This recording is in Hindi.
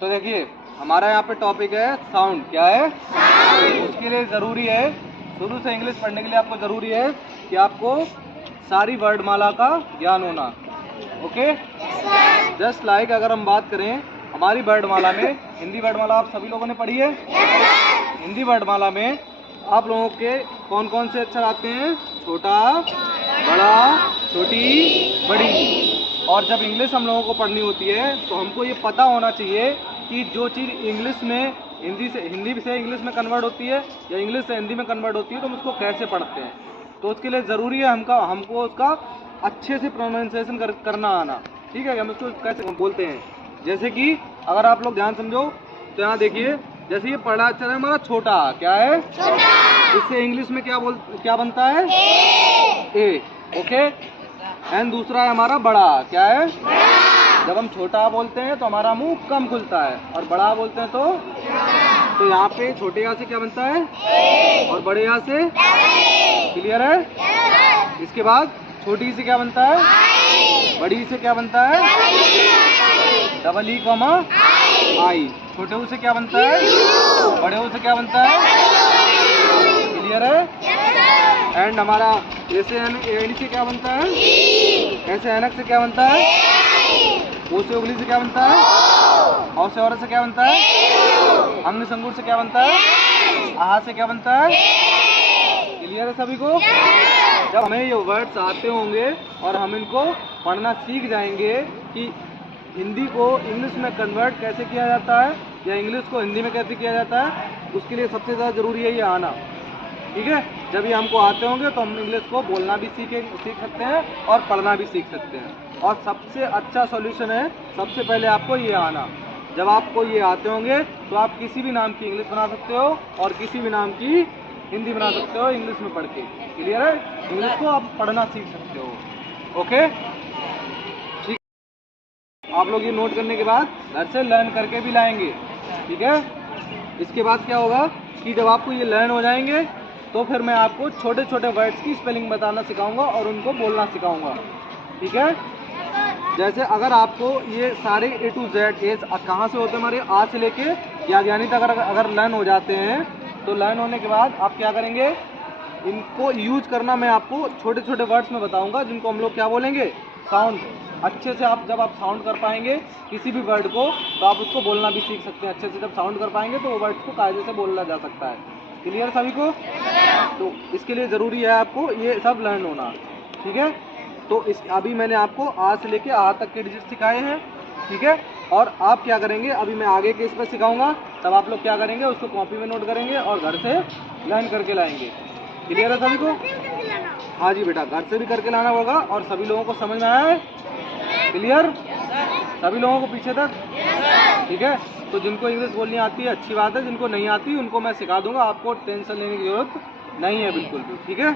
तो देखिए हमारा यहाँ पे टॉपिक है साउंड। क्या है? उसके लिए ज़रूरी है, शुरू से इंग्लिश पढ़ने के लिए आपको ज़रूरी है कि आपको सारी वर्डमाला का ज्ञान होना। ओके, जस्ट लाइक अगर हम बात करें हमारी वर्डमाला में, हिंदी वर्डमाला आप सभी लोगों ने पढ़ी है। हिंदी वर्डमाला में आप लोगों के कौन कौन से अक्षर आते हैं? छोटा, बड़ा, छोटी, बड़ी। और जब इंग्लिश हम लोगों को पढ़नी होती है तो हमको ये पता होना चाहिए कि जो चीज़ इंग्लिश में हिंदी से इंग्लिश में कन्वर्ट होती है या इंग्लिश से हिंदी में कन्वर्ट होती है तो हम उसको कैसे पढ़ते हैं। तो उसके लिए ज़रूरी है हमको उसका अच्छे से प्रोनाउंसिएशन करना आना। ठीक है, हम उसको कैसे बोलते हैं। जैसे कि अगर आप लोग ध्यान समझो तो यहाँ देखिए, जैसे ये पहला अक्षर है हमारा छोटा। क्या है? छोटा। इससे इंग्लिश में क्या बनता है? ए। ओके, एंड दूसरा है हमारा बड़ा। क्या है? बड़ा। जब हम छोटा बोलते हैं तो हमारा मुंह कम खुलता है और बड़ा बोलते हैं तो यहाँ पे छोटे यहाँ से क्या बनता है और बड़े यहाँ से। क्लियर है? इसके बाद छोटी से क्या बनता है, बड़ी से क्या बनता है, डबल ई कॉमा आई। छोटे ऊ से क्या बनता है, बड़े ऊ से क्या बनता है। क्लियर है? एंड हमारा ऐसे एड़ी से क्या बनता है, ऐसे ऐनक से क्या बनता है, ओ से उंगली से क्या बनता है, औ से औरत से क्या बनता है, अंग संगूर से क्या बनता है, आहा से क्या बनता है। क्लियर है सभी को? जब हमें ये वर्ड्स आते होंगे और हम इनको पढ़ना सीख जाएंगे कि हिंदी को इंग्लिश में कन्वर्ट कैसे किया जाता है या इंग्लिश को हिंदी में कैसे किया जाता है, उसके लिए सबसे ज़्यादा ज़रूरी है ये आना। ठीक है, जब ये हमको आते होंगे तो हम इंग्लिश को बोलना भी सीख सकते हैं और पढ़ना भी सीख सकते हैं। और सबसे अच्छा सॉल्यूशन है सबसे पहले आपको ये आना। जब आपको ये आते होंगे तो आप किसी भी नाम की इंग्लिश बना सकते हो और किसी भी नाम की हिंदी बना सकते हो इंग्लिश में पढ़ के। क्लियर है? इंग्लिश को आप पढ़ना सीख सकते हो। ओके, ठीक। आप लोग ये नोट करने के बाद घर से लर्न करके भी लाएंगे। ठीक है, इसके बाद क्या होगा कि जब आपको ये लर्न हो जाएंगे तो फिर मैं आपको छोटे छोटे वर्ड्स की स्पेलिंग बताना सिखाऊंगा और उनको बोलना सिखाऊंगा। ठीक है, जैसे अगर आपको ये सारे A to Z कहाँ से होते हैं हमारे आ से लेके या यानी तक अगर लर्न हो जाते हैं तो लर्न होने के बाद आप क्या करेंगे, इनको यूज करना मैं आपको छोटे छोटे वर्ड्स में बताऊंगा जिनको हम लोग क्या बोलेंगे, साउंड। अच्छे से आप जब आप साउंड कर पाएंगे किसी भी वर्ड को तो आप उसको बोलना भी सीख सकते हैं। अच्छे से जब साउंड कर पाएंगे तो वो वर्ड्स को कायदे से बोला जा सकता है। क्लियर सभी को? तो इसके लिए ज़रूरी है आपको ये सब लर्न होना। ठीक है, तो अभी मैंने आपको आ से लेके आ तक के डिजिट सिखाए हैं। ठीक है, और आप क्या करेंगे, अभी मैं आगे के इस पर सिखाऊंगा, तब आप लोग क्या करेंगे, उसको कॉपी में नोट करेंगे और घर से लर्न करके लाएंगे। क्लियर है सभी को? हाँ जी बेटा, घर से भी करके लाना होगा। और सभी लोगों को समझ में आया है? क्लियर? सभी लोगों को पीछे तक? ठीक है, तो जिनको इंग्लिश बोलनी आती है अच्छी बात है, जिनको नहीं आती उनको मैं सिखा दूंगा, आपको टेंशन लेने की जरूरत नहीं है बिल्कुल भी। ठीक है।